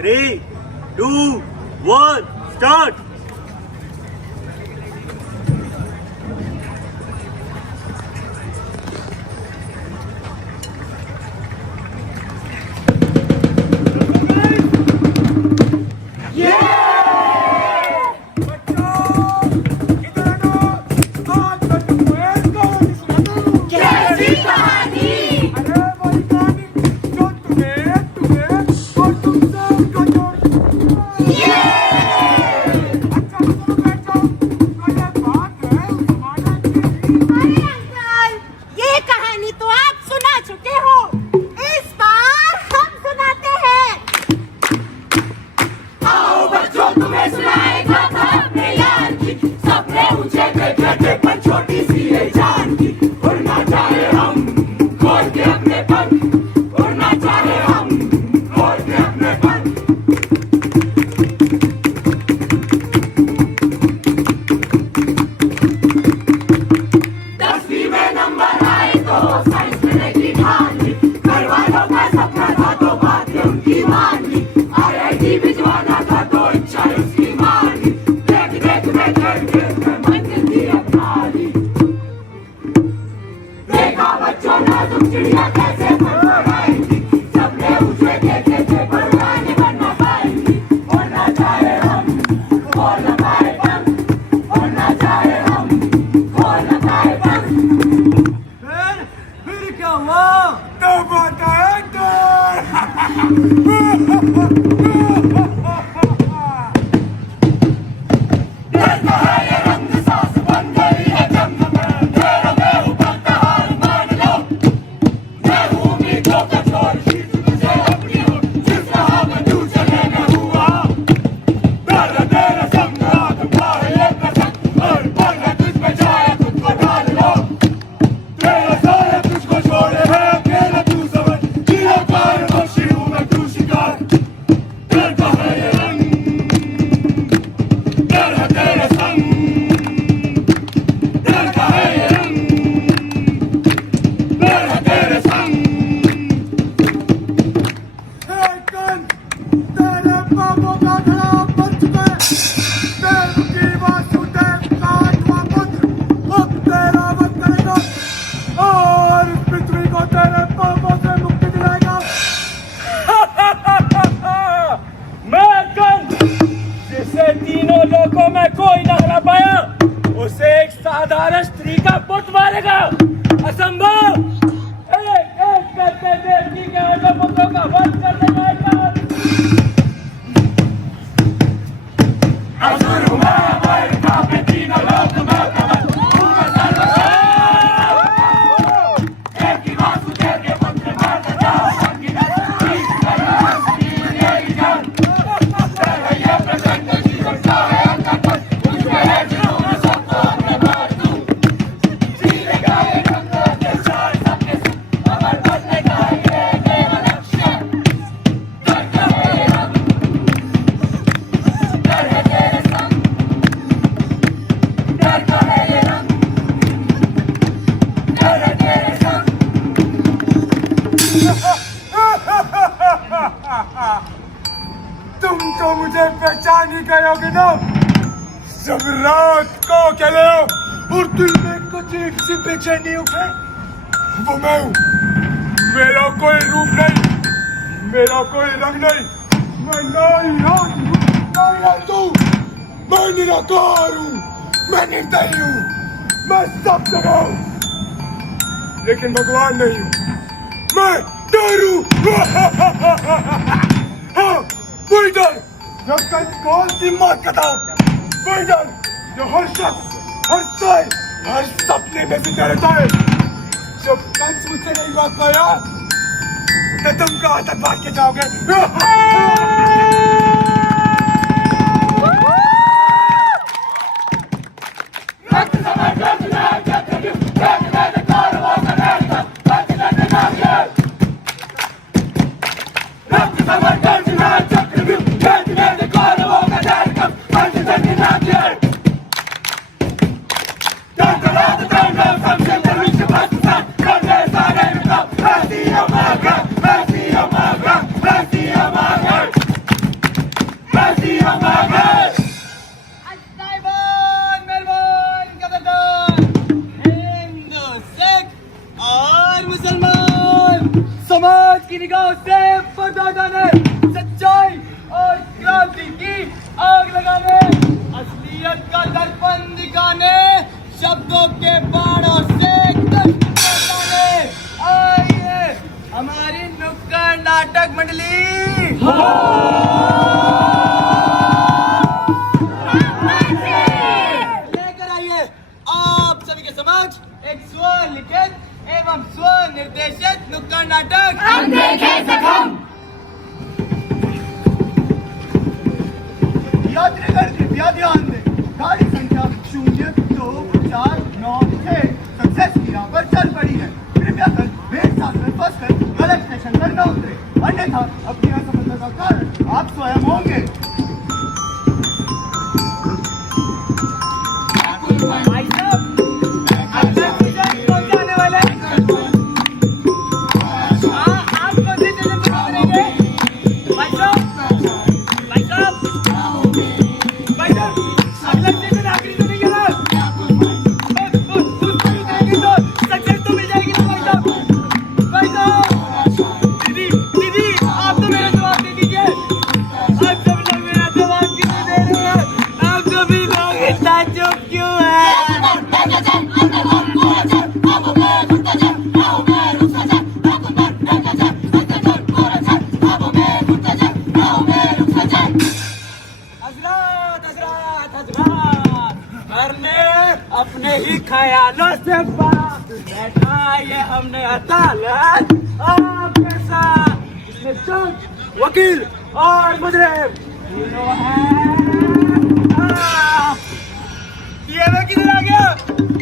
3, 2, 1, start! साधारण स्त्री का पुत मारेगा, असंभव। एक एक करके देवकी के आगे पुत्रों का वध करने जाएगा। तुम तो मुझे पहचान ही गए होगे ना। जब रात को अकेले हो और दिल में कुछ सी बेचैनी उठे, वो मैं हूँ। मेरा कोई रूप नहीं, मेरा कोई रंग नहीं, मैं मैं निराकार हूँ, मैं निर्दयी हूँ, मैं सब जगह हूँ, लेकिन भगवान नहीं हूँ। मैं डर हूँ। हाँ, वही डर जो कंस को अंतिम मार करता, वही डर जो हर शख्स, हर साय, हर सपने में जिंदा रहता है। जब कंस मुझसे नहीं बात पाया तो तुम कहाँ तक भाग के जाओगे? साहिबान, मेहरबान, कदरदान, हिंदू, सिख और मुसलमान समाज की निगाह से पर्दा सच्चाई और क्रांति की आग लगाने, असलियत का दर्पण दिखाने, शब्दों के बाणों से कष्ट पहुंचाने आइए हमारी नुक्कड़ नाटक मंडली। लेकर आइए आप सभी के समक्ष एक स्व लिखित एवं स्व निर्देशित नुक्कड़ नाटक यात्रीगण कृपया ध्यान दें। गाड़ी संख्या 02496 सक्सेस की राह पर चल पड़ी है। कृपया कर वेट साथ में फंसकर गलत स्टेशन पर न उतरे, अन्यथा अपनी असफलता का कारण आप स्वयं होंगे। भाई साहब, पहुंचाने वाले आप कौन से स्टेशन पर उतरेंगे? भाई साहब, अगला स्टेशन आखिरी तो नहीं गया? उतरेंगे तो सक्सेस तो मिल जाएगी ना भाई साहब? भाई साहब, दीदी आप तो मेरा जवाब दे दीजिए। आप सब लोग मेरा जवाब क्यों दे रहे हैं? आप सभी लोग इतना चुप क्यों है? अपने ही ख्यालों से बात बैठा ये हमने अदालत आपके साथ, इसमें जज, वकील और मुजरिम तीनों हैं। ये मैं किधर आ गया?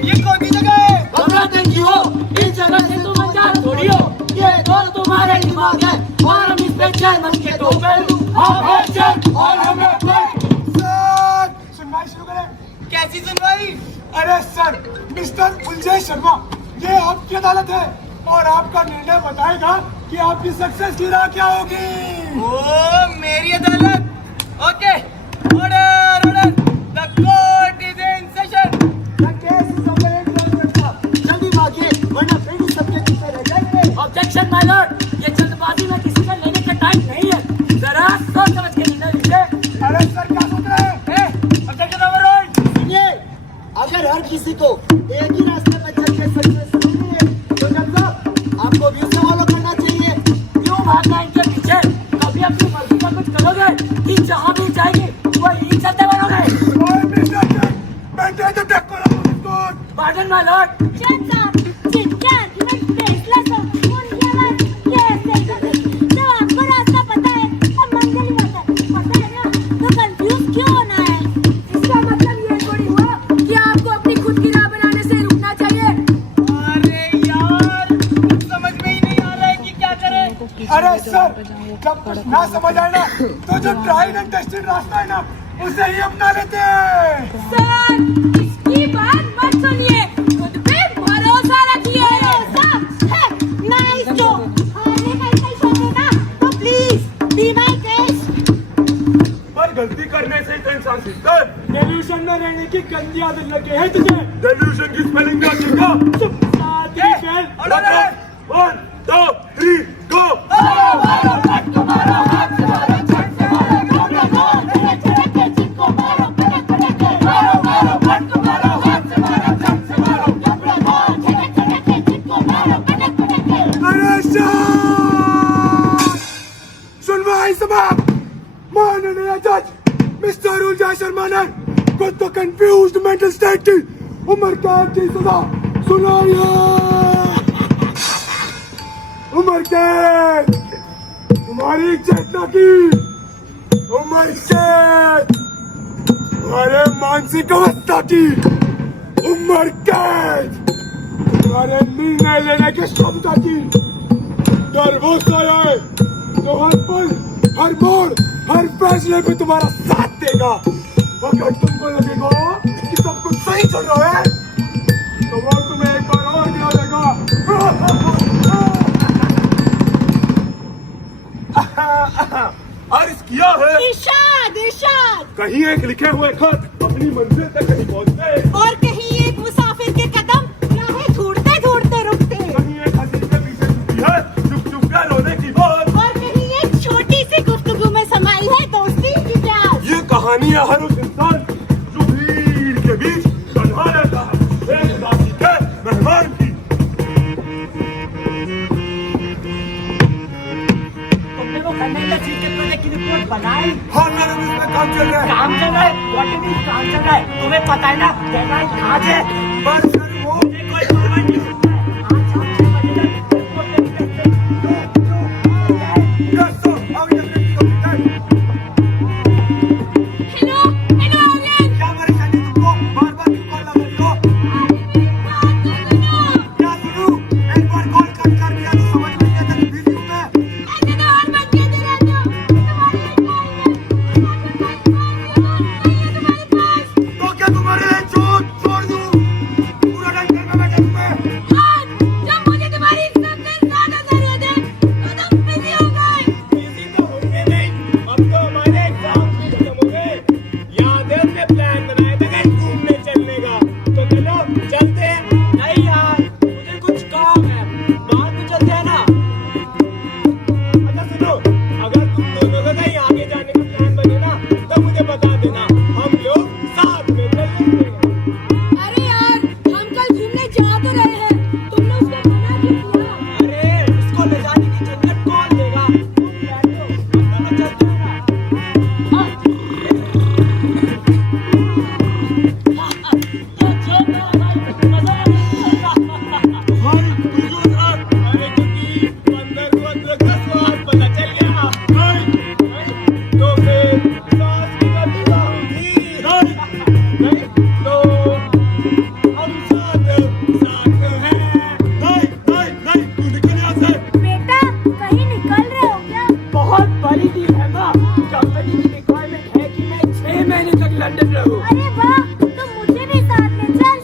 ये कौन सी जगह है? घबराते क्यों हो? इस जगह से तुम अनजान थोड़ी हो। ये दौर तुम्हारे दिमाग है और हम इस पे चल के दो पहलू, हम हैं चल और हम हैं पहलू। सर सुनवाई शुरू करें। कैसी सुनवाई? अरे सर, मिस्टर उलझे शर्मा, ये आपकी अदालत है और आपका निर्णय बताएगा कि आपकी सक्सेस की राह क्या होगी। ओ मेरी अदालत। Okay, order, the court is in session. The case is open. जल्दी भागिए वरना फिर भी सबके पीछे रह जाएंगे। ऑब्जेक्शन माय लॉर्ड, ये जल्दबाजी में किसी का लेने का टाइम नहीं है। जरा सोच समझ के निर्णय लीजिए। अरे सर क्या सोच रहे हैं? Objection overruled. सुनिए, अगर हर किसी को एक ही रास्ते पर चल के सक्सेस मिलनी है तो जज साहब आपको भी उसे फॉलो करना चाहिए। क्यों भागना इनके पीछे? कभी अपनी मर्जी का कुछ करोगे कि जहाँ भी जाएंगे वही चलते बनोगे। ओए मिस्टर जज, बैठे तो टेक करो इसको। Pardon my Lord. आपको रास्ता पता है, अब मंदिर ही होता है, पता है ना? तो कंफ्यूज क्यों होना है? इसका मतलब ये थोड़ी हुआ कि आपको अपनी खुद की राह बनाने से रुकना चाहिए। अरे यार, कुछ समझ में ही नहीं आ रहा है कि क्या करें। अरे सर, जब कुछ ना समझ आए ना तो जो ट्राइड एंड टेस्टेड रास्ता है ना उसे ही अपना लेते हैं। सर, इसकी बात मत सुनिए, खुद पे भरोसा रखिए। नाइस जो हारने का ऐसा ही शौक है ना, तो प्लीज बी माय गेस्ट। पर गलती करने से तो इंसान सीखता है। डेल्यूशन में रहने की गंदी आदत लगी है तुझे। डेल्यूशन की स्पेलिंग क्या सीखा? ऑर्डर। 1 2 3 गो। अरे सुनवाई समाप्त। माननीय जज मिस्टर उलझा शर्मा ने खुद तो कंफ्यूज्ड मेंटल स्टेट की उम्र कैद की सजा सुनाइए। उम्र कैद तुम्हारी चेतना की, उम्र कैद तुम्हारे मानसिक अवस्था की, उम्र कैद तुम्हारे निर्णय लेने की क्षमता की। डर वो साया है जो हर पल, हर मोड़, हर फैसले में तुम्हारा साथ देगा। अगर तुमको लगेगा कि सब कुछ सही चल रहा है तो वो तुम्हें एक बार और गिरा देगा। अर्ज किया है। इरशाद इरशाद। कहीं एक लिखे हुए खत अपनी मंजिल तक नहीं पहुँचते, और कहीं एक मुसाफिर के कदम राहें ढूंढते ढूंढते रुकते। कहीं एक हंसी के पीछे छुपी है चुप चुप कर रोने की बात, और कहीं एक छोटी सी गुफ्तगू में समाई है दोस्ती की प्यास। ये कहानी है हर उस इंसान जो भीड़ के बीच तन्हा रहता है, एक दासी के मेहमान की। तुमने वो खन्ने का चीज की रिपोर्ट बनाई? हाँ मैडम, इसमें काम चल रहा है। काम चल रहा है? व्हाट इज दिस काम चल रहा है? तुम्हें पता है ना डेडलाइन आज है। पर सर वो मुझे कोई परवाह नहीं है। आज शाम 6 बजे तक रिपोर्ट देनी है। यस सर, अब ये देखिए कभी हेलो हेलो आर्यन। क्या परेशानी तुमको? बार बार क्यों कॉल लगा रही हो? क्या सुनूं? एक बार कॉल कर दिया तो समझ में नहीं आता कि बिजी हूं मैं। ऐसे तो और मत कहते रहते हो। तुम्हारी तुम्हारे पास। तो क्या तुम्हारे लिए छोड़ दूं? पूरा टाइम घर में बैठा हूं मैं। आज जब मुझे तुम्हारी सबसे ज्यादा जरूरत है तो तुम बिजी हो गए। बिजी तो होंगे नहीं, अब तो हमारे एग्जाम भी खत्म हो गए। याद है हमने प्लान बनाया था कहीं घूमने चलने का, तो चलो चलते हैं। नहीं यार, मुझे कुछ काम है, बाहर भी चलते हैं ना। अच्छा सुनो, अगर तुम दोनों का कहीं आगे जाने का प्लान बने ना तो मुझे बता देना, हम लोग साथ में चलेंगे। अरे यार, हम कल घूमने जा तो रहे हैं, तुमने उसको मना क्यों किया? अरे इसको ले जाने की झंझट कौन लेगा? तुम बैठो, हम दोनों चलते हैं ना। अरे क्योंकि अंदर को अदरक का स्वाद पता चल गया। तो फिर सास की गलती होगी। नहीं तो हम साथ हैं। नहीं, तू निकल यहाँ से। बेटा कहीं निकल रहे हो क्या? बहुत बड़ी डील है ना, कंपनी की रिक्वायरमेंट है कि मैं 6 महीने तक लंदन रहूं। अरे वाह, तो मुझे भी साथ में चल।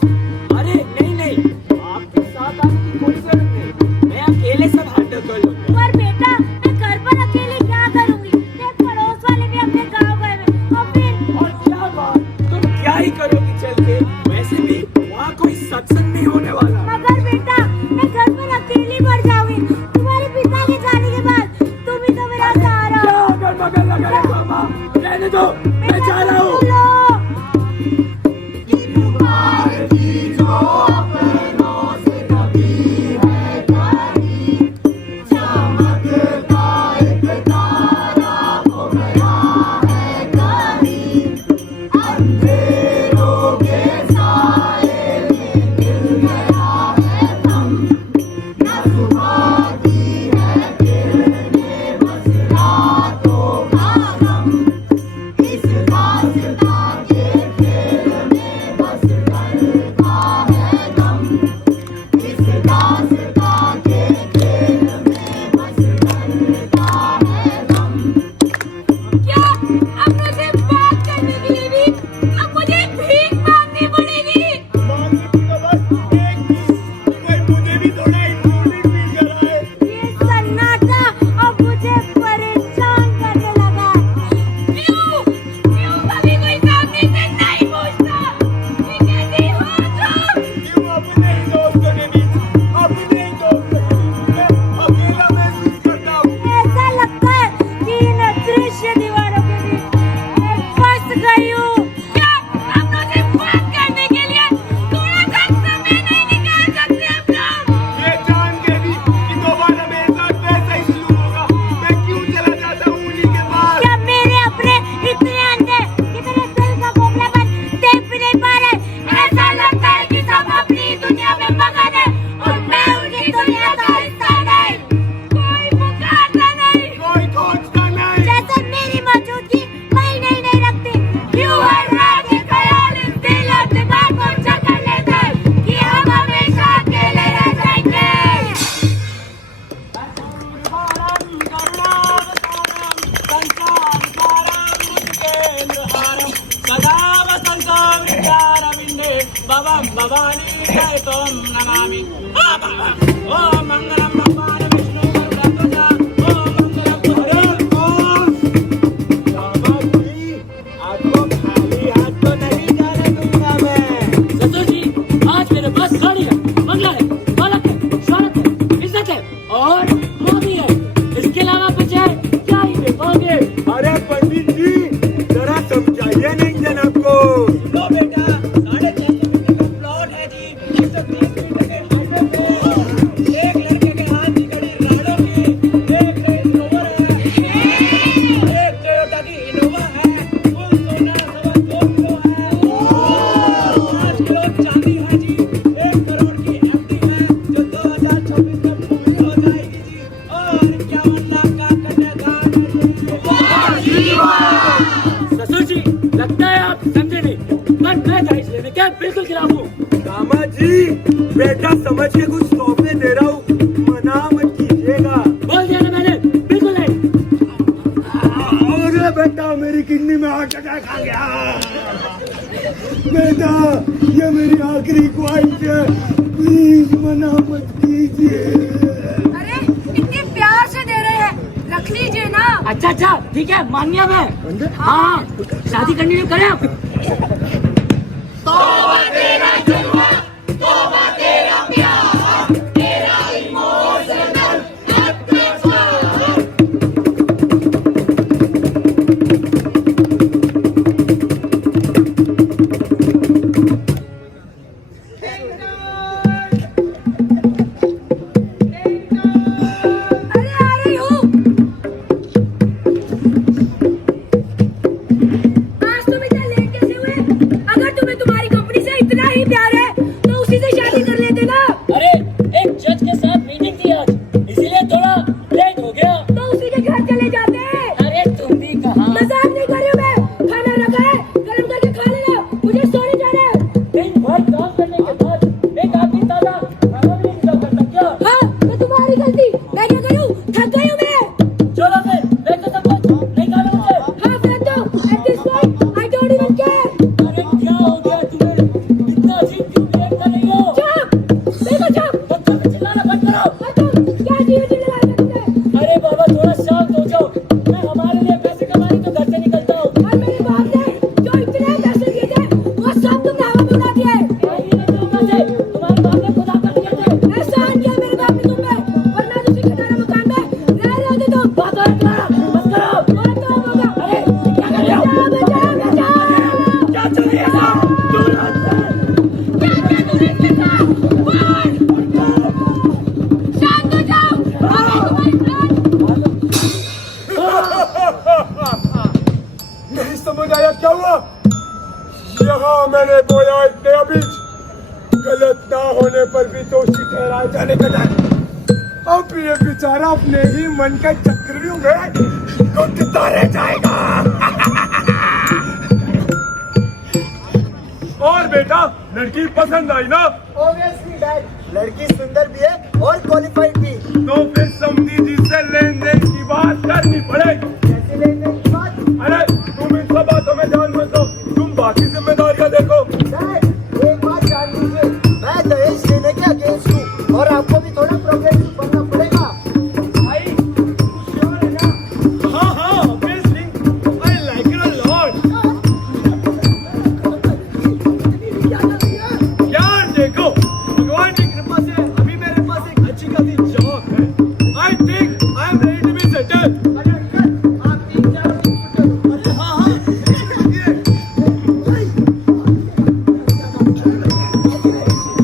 अरे नहीं, आपके साथ आने की कोई जरूरत नहीं, मैं अकेले सब हैंडल कर लूंगा। पर बेटा मैं घर पर अकेले क्या करूंगी? देख पड़ोस वाले भी अपने गाँव गए हैं और फिर। और क्या बात, तुम क्या ही करोगी चल के? वैसे भी वहाँ कोई सत्संग नहीं होने वाला। मगर बेटा मैं घर पर अकेली मर जाऊंगी तुम्हारे पिता के जाने के बाद। तुम ही तो मेरा सहारा हो। क्या अगर मगर लगा रे मामा, रहने दो, मैं जा रहा हूँ। बोलो। क्या अब मुझे बात करने के लिए भी अब मुझे भीख मांगनी पड़ेगी? मांगने की तो बस एक चीज, कोई मुझे भी थोड़ा इंक्लूडिंग फील कराए। ये सन्नाटा अब मुझे परेशान करने लगा। क्यों कभी कोई सामने से नहीं पूछता कि कैसी हो तुम? क्यों अपने ही दोस्तों के बीच, अपने ही दोस्तों के बीच में अकेला महसूस करता हूँ। ऐसा लगता है कि इन अदृश्य दीवारों के बीच मैं फंस गई हूँ। क्या अब मुझे बात करने के लिए थोड़ा सा समय नहीं निकाल सकते हम लोग? ये जान के भी कि दोबारा मेरे साथ वैसा ही सलूक होगा, मैं क्यों चला जाता हूँ उन्हीं के पास। क्या मेरे अपने इतने अंधे कि मेरे दिल का खोखलापन देख भी नहीं पा रहे? ऐसा लगता है कि सब अपनी दुनिया में मगन है और मैं उनकी दुनिया का हिस्सा नहीं। कोई पुकारता नहीं, कोई खोजता नहीं। जैसे मेरी मौजूदगी महीने ही नहीं रखती। क्यों हर रात ये ख्याल इस दिल और दिमाग को जकड़ लेता है कि हम हमेशा अकेले रह जाएंगे? भवं भवानी जय त्वं नमामि। ओम मंगलम भगवान विष्णु गरुड़ध्वजा। ओम मंगलम ससुर जी, लगता है आप समझे नहीं, पर मैं दहेज लेने के बिल्कुल खिलाफ हूँ। दामाद जी, बेटा समझ के कुछ तोहफे दे रहा हूँ, मना मत कीजिएगा। बोल दिया ना मैंने, बिल्कुल नहीं। अरे बेटा, मेरी किडनी में हार्ट अटैक आ गया। बेटा, ये मेरी आखिरी ख्वाहिश है, प्लीज मना मत कीजिए। अरे इतने प्यार से दे रहे हैं, रख लीजिए ना। अच्छा, ठीक है, मान गया मैं। हाँ, शादी कंटिन्यू करें आप। अरे आ रही हूँ। आज तुम इतना लेट कैसे हुए? अगर तुम्हें तुम्हारी कंपनी से इतना ही प्यार है तो उसी से शादी कर लेते ना। अरे, एक जज के साथ मीटिंग थी आज, इसीलिए थोड़ा लेट हो गया। तो उसी के घर चले जाते हैं। अरे तुम भी कहा, मजाक नहीं कर रही हूँ मैं। खाना रखा है, गरम करके खा लेना। मुझे सोने जाना है। दिन भर काम करने के बाद एक आदमी ताजा खाना भी नहीं खा सकता क्या? हाँ, तो तुम्हारी गलती। मैं क्या करूँ? थक गई हूँ मैं। चलो फिर, मैं तो सब कुछ नहीं खाना मुझे। हाँ, फिर तो at this point, I don't even care. अरे क्या हो गया तुम्हें? इतना अजीब क्यों बिहेव कर रही हो? चुप, बिल्कुल चुप। बच्चों में चिल्लाना बंद करो। और तुम क्या जीवन जीने लगा तुमने? अरे बाबा, थोड़ा शांत हो जाओ। मैं हमारे लिए पैसे कमाने तो घर से निकलता हूँ। और मेरे बाप ने जो इतने पैसे दिए थे, वो सब तुमने हवा में उड़ा दिए। ये नहीं तो कैसे? तुम्हारे बाप ने खुदा कर दिए थे। एहसान किया मेरे बाप ने तुम पे, वरना दूसरी खटारा मकान में रह रहे होते तुम। बात और करो, बस करो। और तो होगा। अरे क्या कर रहे हो? बचाओ, बचाओ, बचाओ। क्या चल रही है सब? दूर हट से। शांत हो जाओ। अरे तुम्हारी नहीं समझ आया क्या हुआ? यहाँ मैंने बोया इतने बीज, गलत ना होने पर भी दोषी ठहराए जाने का डर। अब ये बेचारा अपने ही मन का चक्रव्यूह में कुटता रह जाएगा। और बेटा, लड़की पसंद आई ना? Obviously डैड, लड़की सुंदर भी है और क्वालिफाइड भी। तो फिर समझी जी से लेन देन की बात करनी पड़ेगी। कैसे लेने की बात? अरे तुम इन सब बातों में ध्यान मत दो, तुम बाकी जिम्मेदारियां देखो। डैड, एक बात जान लीजिए, मैं दहेज लेने के अगेंस्ट हूँ और आपको भी थोड़ा प्रोग्रेसिव बनना पड़ेगा। भाई, तू श्योर है ना? हाँ, obviously, I like it a lot. यार देखो, भगवान की कृपा से अभी मेरे पास एक अच्छी खासी जॉब है। I think I am ready to be settled. अरे अंकल, आप 3-4 अरे हाँ,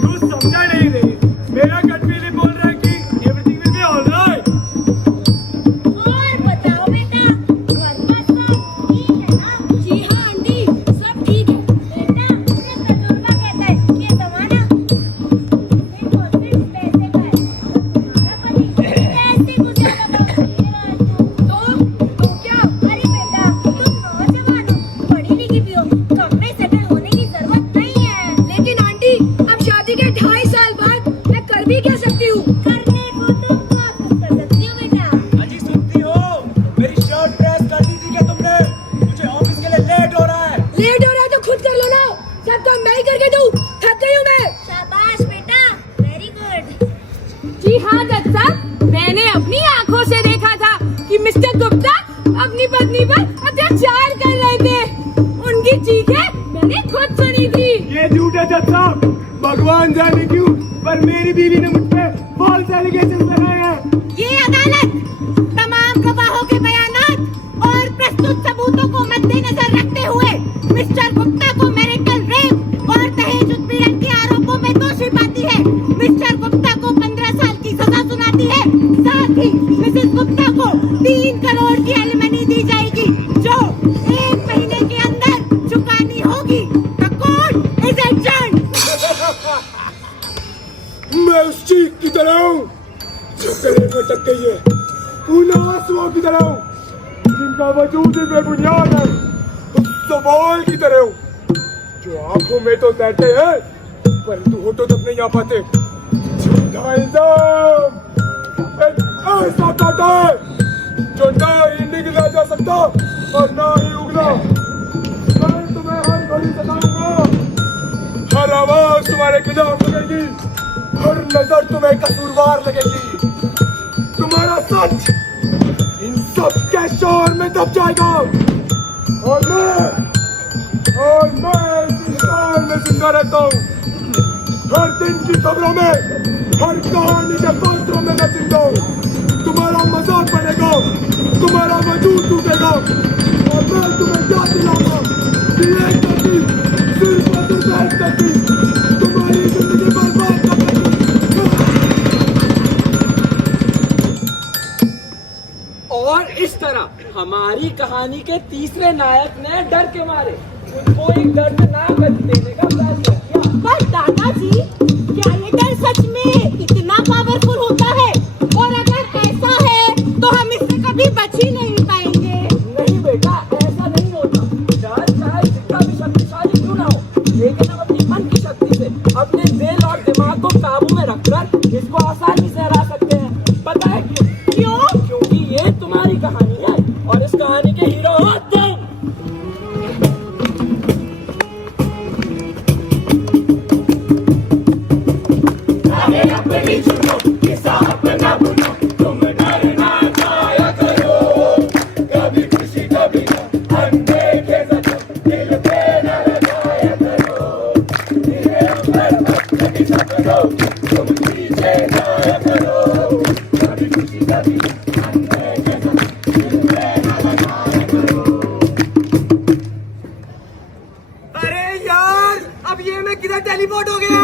तू समझा नहीं रही। मेरा गट फीलिंग बोल रहा है कि everything will be all right. और बताओ बेटा, घर का सब ठीक है ना? जी हाँ आंटी, सब ठीक है। बेटा, मुझे तजुर्बा कहता है कि ये जमाना सिर्फ और सिर्फ पैसे का है। तुम्हारा पति पैसे को ज्यादा भाव दे रहा है तो क्या? अरे बेटा, तुम नौजवान हो, पढ़ी लिखी भी हो, कम में सेटल होने की जरूरत नहीं है। लेकिन आंटी, अब शादी के 2.5 साल बाद मैं कर भी क्या सकती हूँ? करने को तुम बहुत कुछ कर सकती हो बेटा। अजी सुनती हो? मेरी शर्ट प्रेस कर दी थी क्या तुमने? मुझे ऑफिस के लिए लेट हो रहा है। लेट हो रहा है तो खुद कर लो ना। सब काम मैं ही करके दूँ। थक गई हूँ मैं। शाबाश बेटा, वेरी गुड। जी हाँ जज साहब, मैंने अपनी आंखों से देखा था कि मिस्टर गुप्ता अपनी पत्नी पर अत्याचार कर रहे थे। उनकी चीखें मैंने खुद सुनी थी। ये झूठ है जज साहब, भगवान जाने क्यों, पर मेरी बीवी ने मुझ पे फॉल्स एलिगेशन लगाए हैं। ये अदालत तमाम गवाहों के बयानात और प्रस्तुत सबूतों को मद्देनजर रखते हुए मिस्टर गुप्ता को मैरिटल रेप और दहेज उत्पीड़न के आरोपों में दोषी पाती है। मिस्टर गुप्ता को 15 साल की सजा सुनाती है। साथ ही मिसेस गुप्ता को 3 करोड़ की एलिमनी दी जाएगी, जो 1 महीने के अंदर चुकानी होगी। The court is adjourned। मैं उस चीख की तरह हूँ जो गले में अटक गई है, उन आंसुओं की तरह हूँ जिन का वजूद ही बेबुनियाद है, उस सवाल की तरह हो जो आंखों में तो तैरते हैं परंतु होठों तक नहीं आ पाते। झूठा इल्जाम एक ऐसा कांटा है जो ना ही निगला जा सकता और ना ही उगला। मैं तुम्हें हर घड़ी सताऊंगा, हर आवाज तुम्हारे खिलाफ लगेगी, हर नजर तुम्हें कसूरवार लगेगी। तुम्हारा सच इन सब के शोर में दब जाएगा और मैं इस शोर में जिंदा रहता हूँ। हर दिन की खबरों में, हर कहानी के पात्रों में मैं जिंदा हूँ। तुम्हारा मजाक बनेगा, तुम्हारा वजूद टूटेगा और मैं तुम्हें क्या दिलाऊंगा कि एक तरकीब, सिर्फ और सिर्फ एक तरकीब तुम्हारी जिंदगी बर्बाद कर देगी। और इस तरह हमारी कहानी के तीसरे नायक ने डर के मारे उनको एक दर्दनाक गति देने का फैसला किया। पर दादाजी, क्या ये डर सच में इतना पावरफुल होता है? और अगर ऐसा है तो हम इससे कभी बच ही नहीं पाएंगे। नहीं बेटा, ऐसा नहीं होता। डर चाहे जितना भी शक्तिशाली क्यों ना हो, लेकिन हम अपनी मन की शक्ति से अपने दिल और दिमाग को काबू में रखकर इसको आसानी से हरा सकते हैं। पता है क्यों? क्यों? क्योंकि ये तुम्हारी कहानी है और इस कहानी के हीरो हो तुम। अरे यार, अब ये मैं किधर टेलीपोर्ट हो गया?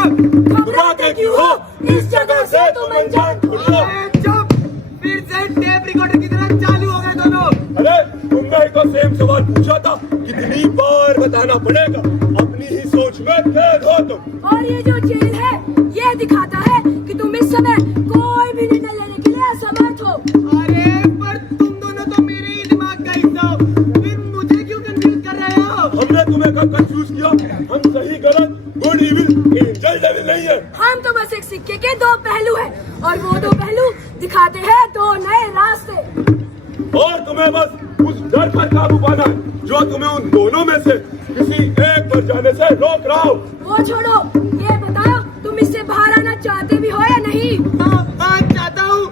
घबराते क्यों हो? इस जगह से तुम अनजान हो। अरे चुप, फिर से टेप रिकॉर्डर की तरह चालू हो गए दोनों। अरे तुमने ही तो सेम सवाल पूछा था, कितनी बार बताना पड़ेगा? अपनी ही सोच में कैद हो तुम। और ये जो जेल है ये दिखाता है कि तुम इस समय कोई भी निर्णय लेने के लिए असमर्थ हो। अरे पर तुम दोनों तो मेरे ही दिमाग का हिस्सा हो, फिर मुझे क्यों कंफ्यूज कर रहे हो? हमने तुम्हें कब कंफ्यूज किया? हम सही गलत, गुड इविल, एंजल डेविल नहीं है। हम तो बस एक सिक्के के दो पहलू हैं और वो दो पहलू दिखाते हैं दो नए रास्ते। और तुम्हें बस उस डर पर काबू पाना है जो तुम्हें उन दोनों में से किसी एक पर जाने से रोक रहा हो। वो छोड़ो, ये बताओ तुम इससे बाहर आना चाहते भी हो या नहीं? हाँ चाहता हूँ,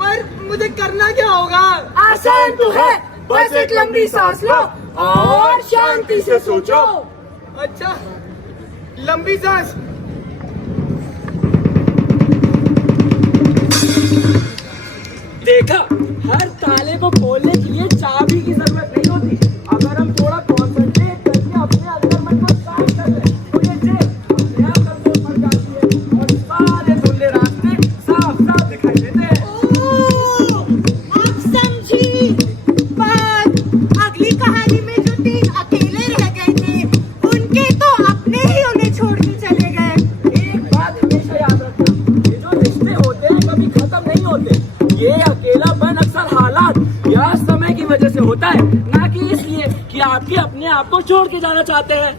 पर मुझे करना क्या होगा? आसान तो है, बस एक लंबी सांस लो और शांति से सोचो। अच्छा, लंबी सांस। देखा, हर ताले को खोलने के लिए चाबी की जरूरत नहीं होती। अगर हम थोड़ा कॉन्सेंट्रेट करके अपने अंदर मन को शांत कर लें तो ये जेल अपने आप कंट्रोल पड़ जाती है और सारे धुंधले रास्ते साफ साफ दिखाई देते हैं। ओह, अब समझी बात। अगली कहानी में जो तीन अकेले रह गए थे, उनके तो अपने ही उन्हें छोड़ के चले गए। एक बात हमेशा याद रखना, ये जो रिश्ते होते हैं कभी खत्म नहीं होते। ये अकेलापन अक्सर हालात या समय की वजह से होता है, ना कि इसलिए कि आपके अपने आप को छोड़ के जाना चाहते हैं।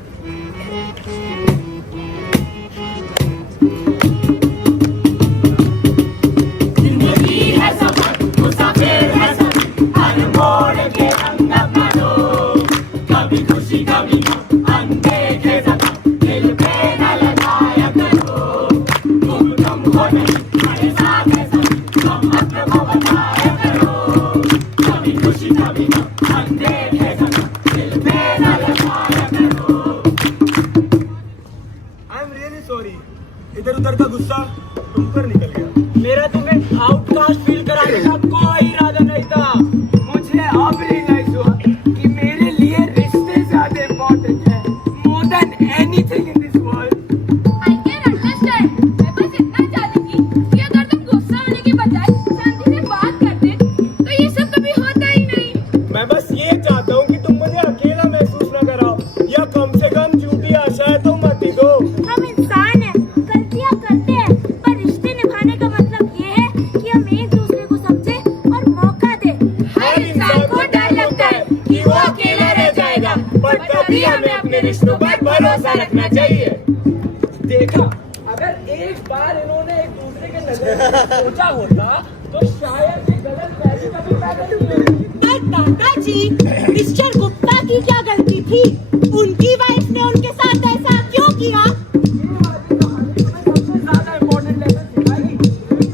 इधर उधर का गुस्सा तुम पर निकल गया। मेरा तुम्हें आउटकास्ट फील कराने का कोई इरादा नहीं था। मुझे अब रियलाइज हुआ कि मेरे लिए रिश्ते ज्यादा इम्पोर्टेंट है। तभी हमें अपने रिश्तों पर भरोसा रखना चाहिए। देखा, अगर एक बार इन्होंने एक दूसरे के नजर में सोचा होता तो शायद ये गलतफहमी कभी पैदा नहीं होती। पर दादाजी, मिस्टर गुप्ता की क्या गलती थी? उनकी वाइफ ने उनके साथ ऐसा क्यों किया? ये वाली कहानी तुम्हें सबसे ज्यादा इम्पोर्टेंट लेसन सिखाएगी।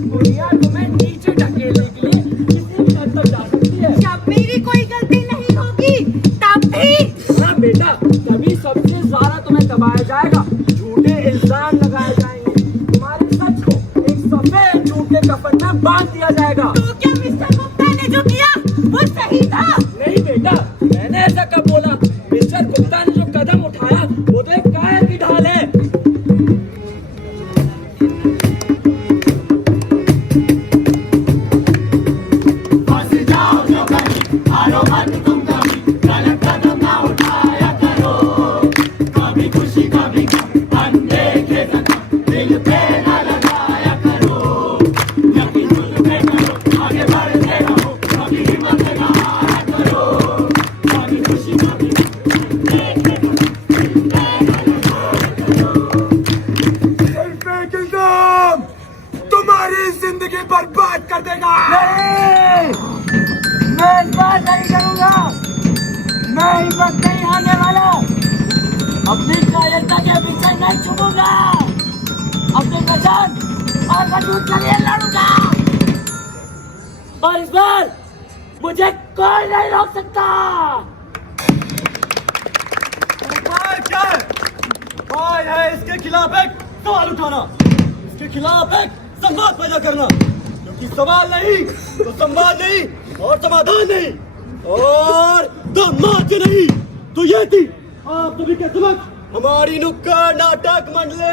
दुनिया तुम्हें नीचे ढकेलने के लिए किसी भी हद तक जा सकती है। जब मेरी कोई गलती नहीं होगी तब भी। हाँ बेटा, तभी सबसे ज्यादा तुम्हें दबाया जाएगा, झूठे इल्जाम लगाए जाएंगे, तुम्हारे सच को एक सफेद झूठ के कफन में बांध दिया जाएगा। तो क्या मिस्टर गुप्ता ने जो किया वो सही था? नहीं बेटा, मैंने ऐसा कब बोला? मिस्टर गुप्ता ने जो कदम उठाया वो तो एक कायर की ढाल है। सिर्फ एक इल्जाम तुम्हारी जिंदगी बर्बाद कर देगा। नहीं, मैं इस बार नहीं करूंगा। मैं हिम्मत नहीं हारने वाला। अपनी कायरता के पीछे नहीं छूटूंगा। अपने वचन और वजूद के लिए लड़ूंगा। और इस बार मुझे कोई नहीं रोक सकता। उपाय क्या है? उपाय है इसके खिलाफ एक सवाल उठाना, इसके खिलाफ एक संवाद पैदा करना, क्योंकि सवाल नहीं तो संवाद नहीं और समाधान नहीं और दामाद नहीं तो ये थी आप सभी के समक्ष हमारी नुक्कड़ नाटक मंडली।